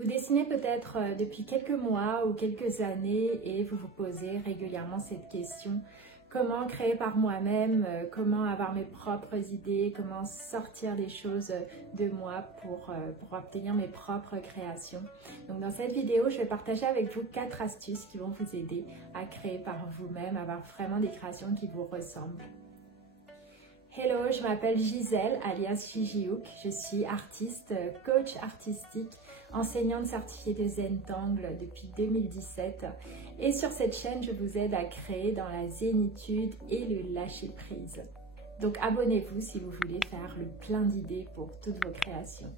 Vous dessinez peut-être depuis quelques mois ou quelques années et vous vous posez régulièrement cette question. Comment créer par moi-même, comment avoir mes propres idées, comment sortir des choses de moi pour obtenir mes propres créations. Donc dans cette vidéo, je vais partager avec vous 4 astuces qui vont vous aider à créer par vous-même, avoir vraiment des créations qui vous ressemblent. Hello, je m'appelle Gisèle, alias Gigiouk. Je suis artiste, coach artistique, enseignante certifiée de Zentangle depuis 2017. Et sur cette chaîne, je vous aide à créer dans la zénitude et le lâcher prise. Donc abonnez-vous si vous voulez faire le plein d'idées pour toutes vos créations.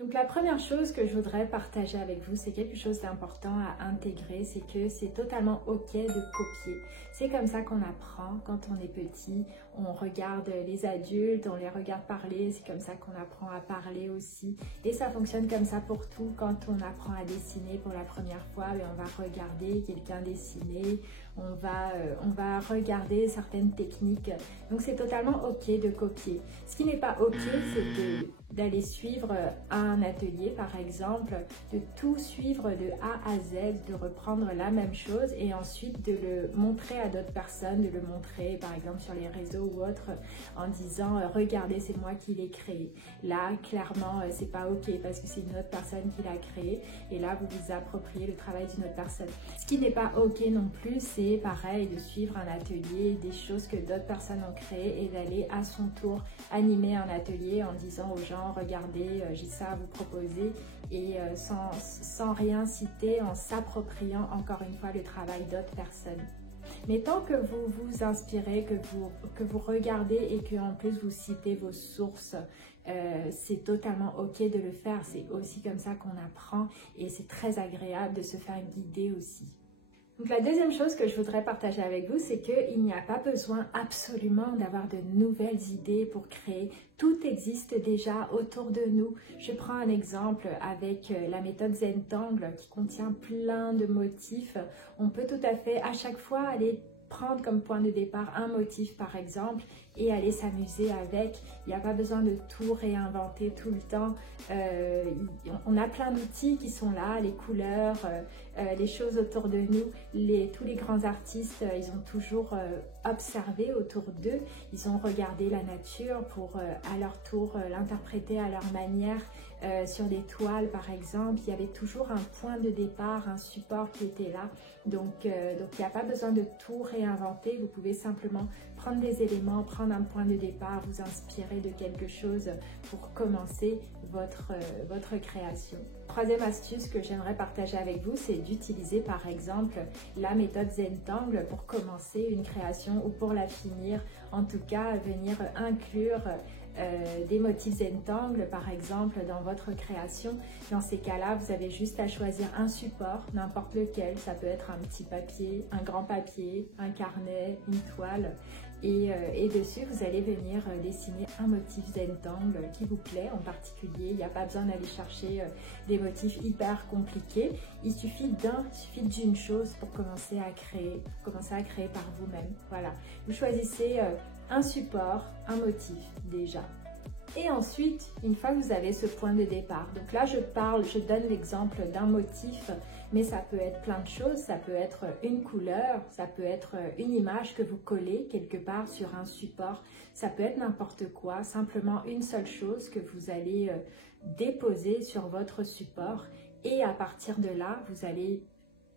Donc la première chose que je voudrais partager avec vous, c'est quelque chose d'important à intégrer, c'est que c'est totalement ok de copier. C'est comme ça qu'on apprend quand on est petit, on regarde les adultes, on les regarde parler, c'est comme ça qu'on apprend à parler aussi. Et ça fonctionne comme ça pour tout, quand on apprend à dessiner pour la première fois, on va regarder quelqu'un dessiner, on va regarder certaines techniques. Donc c'est totalement ok de copier. Ce qui n'est pas ok, c'est d'aller suivre un atelier par exemple, de tout suivre de A à Z, de reprendre la même chose et ensuite de le montrer à d'autres personnes, de le montrer par exemple sur les réseaux ou autres en disant regardez, c'est moi qui l'ai créé. Là clairement c'est pas ok parce que c'est une autre personne qui l'a créé et là vous vous appropriez le travail d'une autre personne. Ce qui n'est pas ok non plus, c'est pareil de suivre un atelier, des choses que d'autres personnes ont créées et d'aller à son tour animer un atelier en disant aux gens regardez, j'ai ça à vous proposer et sans rien citer, en s'appropriant encore une fois le travail d'autres personnes. Mais tant que vous vous inspirez, que vous regardez et que en plus vous citez vos sources, c'est totalement ok de le faire. C'est aussi comme ça qu'on apprend et c'est très agréable de se faire guider aussi. Donc la deuxième chose que je voudrais partager avec vous, c'est qu'il n'y a pas besoin absolument d'avoir de nouvelles idées pour créer. Tout existe déjà autour de nous. Je prends un exemple avec la méthode Zentangle qui contient plein de motifs. On peut tout à fait à chaque fois aller prendre comme point de départ un motif par exemple et aller s'amuser avec. Il n'y a pas besoin de tout réinventer tout le temps. On a plein d'outils qui sont là, les couleurs, les choses autour de nous. Tous les grands artistes, ils ont toujours observé autour d'eux. Ils ont regardé la nature pour à leur tour l'interpréter à leur manière. Sur des toiles par exemple, il y avait toujours un point de départ, un support qui était là. Donc il n'y a pas besoin de tout réinventer. Vous pouvez simplement prendre des éléments, prendre un point de départ, vous inspirer de quelque chose pour commencer votre création. Troisième astuce que j'aimerais partager avec vous, c'est d'utiliser par exemple la méthode Zentangle pour commencer une création ou pour la finir. En tout cas, venir inclure des motifs Zentangle par exemple dans votre création. Dans ces cas-là, vous avez juste à choisir un support, n'importe lequel. Ça peut être un petit papier, un grand papier, un carnet, une toile. Et dessus, vous allez venir dessiner un motif Zentangle qui vous plaît en particulier. Il n'y a pas besoin d'aller chercher des motifs hyper compliqués. Il suffit d'une chose pour commencer à créer par vous-même. Voilà, vous choisissez un support, un motif déjà. Et ensuite, une fois que vous avez ce point de départ, donc là je donne l'exemple d'un motif, mais ça peut être plein de choses, ça peut être une couleur, ça peut être une image que vous collez quelque part sur un support, ça peut être n'importe quoi, simplement une seule chose que vous allez déposer sur votre support et à partir de là, vous allez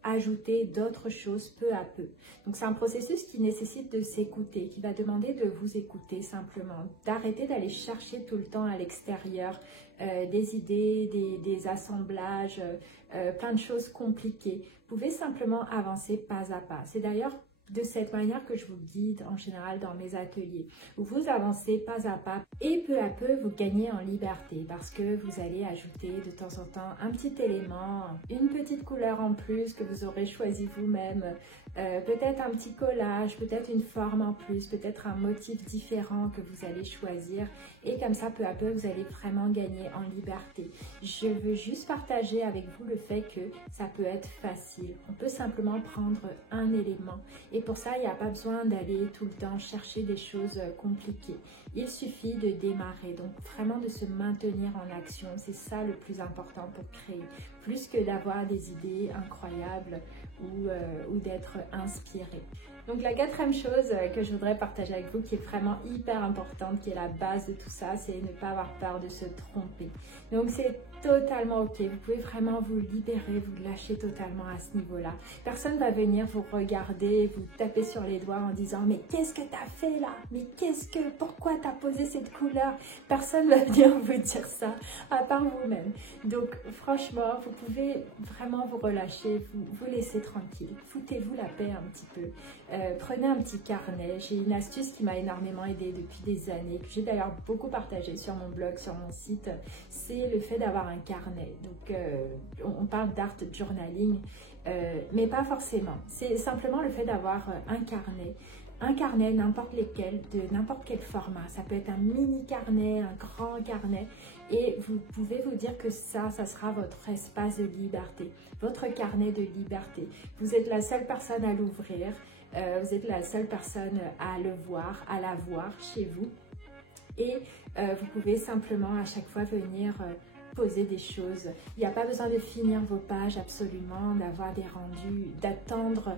ajouter d'autres choses peu à peu. Donc c'est un processus qui nécessite de s'écouter, qui va demander de vous écouter simplement, d'arrêter d'aller chercher tout le temps à l'extérieur des idées, des assemblages, plein de choses compliquées. Vous pouvez simplement avancer pas à pas. C'est d'ailleurs de cette manière que je vous guide en général dans mes ateliers, où vous avancez pas à pas et peu à peu vous gagnez en liberté parce que vous allez ajouter de temps en temps un petit élément, une petite couleur en plus que vous aurez choisi vous-même, peut-être un petit collage, peut-être une forme en plus, peut-être un motif différent que vous allez choisir et comme ça peu à peu vous allez vraiment gagner en liberté. Je veux juste partager avec vous le fait que ça peut être facile. On peut simplement prendre un élément et pour ça il n'y a pas besoin d'aller tout le temps chercher des choses compliquées. il suffit de démarrer. Donc vraiment de se maintenir en action, c'est ça le plus important pour créer, plus que d'avoir des idées incroyables ou d'être inspiré. Donc la quatrième chose que je voudrais partager avec vous, qui est vraiment hyper importante, qui est la base de tout ça, c'est ne pas avoir peur de se tromper. Donc c'est totalement ok, vous pouvez vraiment vous libérer, vous lâcher totalement à ce niveau-là. Personne ne va venir vous regarder, vous taper sur les doigts en disant mais qu'est-ce que tu as fait là? Mais pourquoi tu as posé cette couleur? Personne ne va venir vous dire ça, à part vous-même. Donc franchement, vous pouvez vraiment vous relâcher, vous laisser tranquille, foutez-vous la paix un petit peu. Prenez un petit carnet. J'ai une astuce qui m'a énormément aidée depuis des années, que j'ai d'ailleurs beaucoup partagé sur mon blog, sur mon site, c'est le fait d'avoir un carnet. Donc on parle d'art journaling, mais pas forcément. C'est simplement le fait d'avoir un carnet n'importe lequel, de n'importe quel format. Ça peut être un mini carnet, un grand carnet, et vous pouvez vous dire que ça sera votre espace de liberté, votre carnet de liberté. Vous êtes la seule personne à l'ouvrir. Vous êtes la seule personne à le voir, à la voir chez vous. Et vous pouvez simplement à chaque fois venir poser des choses. Il n'y a pas besoin de finir vos pages absolument, d'avoir des rendus, d'attendre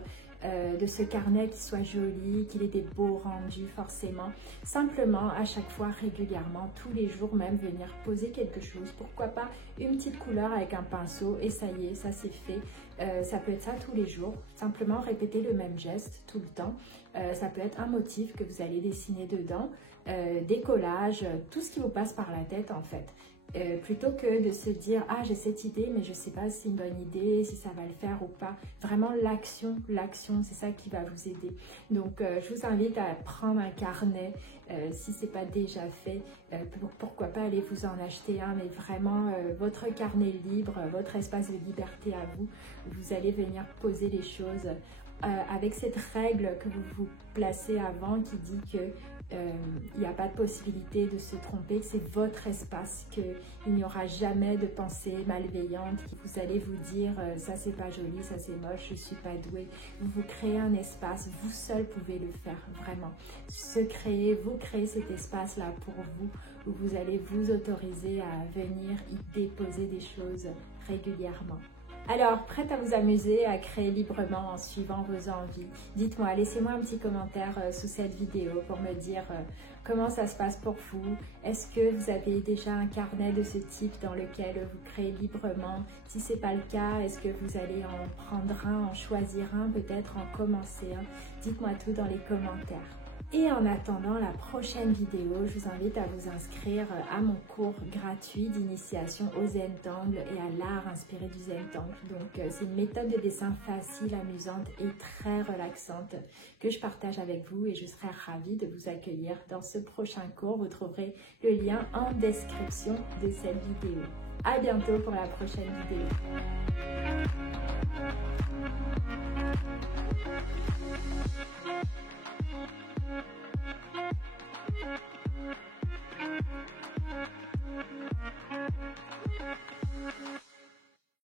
de ce carnet qui soit joli, qu'il ait des beaux rendus forcément. Simplement à chaque fois, régulièrement, tous les jours même, venir poser quelque chose. Pourquoi pas une petite couleur avec un pinceau et ça y est, ça c'est fait. Ça peut être ça tous les jours, simplement répéter le même geste tout le temps. Ça peut être un motif que vous allez dessiner dedans, des collages, tout ce qui vous passe par la tête en fait. Plutôt que de se dire ah j'ai cette idée mais je sais pas si c'est une bonne idée, si ça va le faire ou pas. Vraiment l'action c'est ça qui va vous aider. Donc je vous invite à prendre un carnet si c'est pas déjà fait, pourquoi pas aller vous en acheter un, mais vraiment votre carnet libre, votre espace de liberté à vous. Vous allez venir poser les choses avec cette règle que vous vous placez avant qui dit que il n'y a pas de possibilité de se tromper, que c'est votre espace, qu'il n'y aura jamais de pensée malveillante, que vous allez vous dire ça c'est pas joli, ça c'est moche, je suis pas douée. Vous créez un espace, vous seul pouvez le faire, vraiment. Vous créez cet espace là pour vous, où vous allez vous autoriser à venir y déposer des choses régulièrement. Alors, prête à vous amuser, à créer librement en suivant vos envies? Dites-moi, laissez-moi un petit commentaire sous cette vidéo pour me dire comment ça se passe pour vous. Est-ce que vous avez déjà un carnet de ce type dans lequel vous créez librement? Si ce n'est pas le cas, est-ce que vous allez en prendre un, en choisir un, peut-être en commencer un? Dites-moi tout dans les commentaires. Et en attendant la prochaine vidéo, je vous invite à vous inscrire à mon cours gratuit d'initiation au Zentangle et à l'art inspiré du Zentangle. Donc c'est une méthode de dessin facile, amusante et très relaxante que je partage avec vous et je serai ravie de vous accueillir dans ce prochain cours. Vous trouverez le lien en description de cette vidéo. À bientôt pour la prochaine vidéo. Thank you.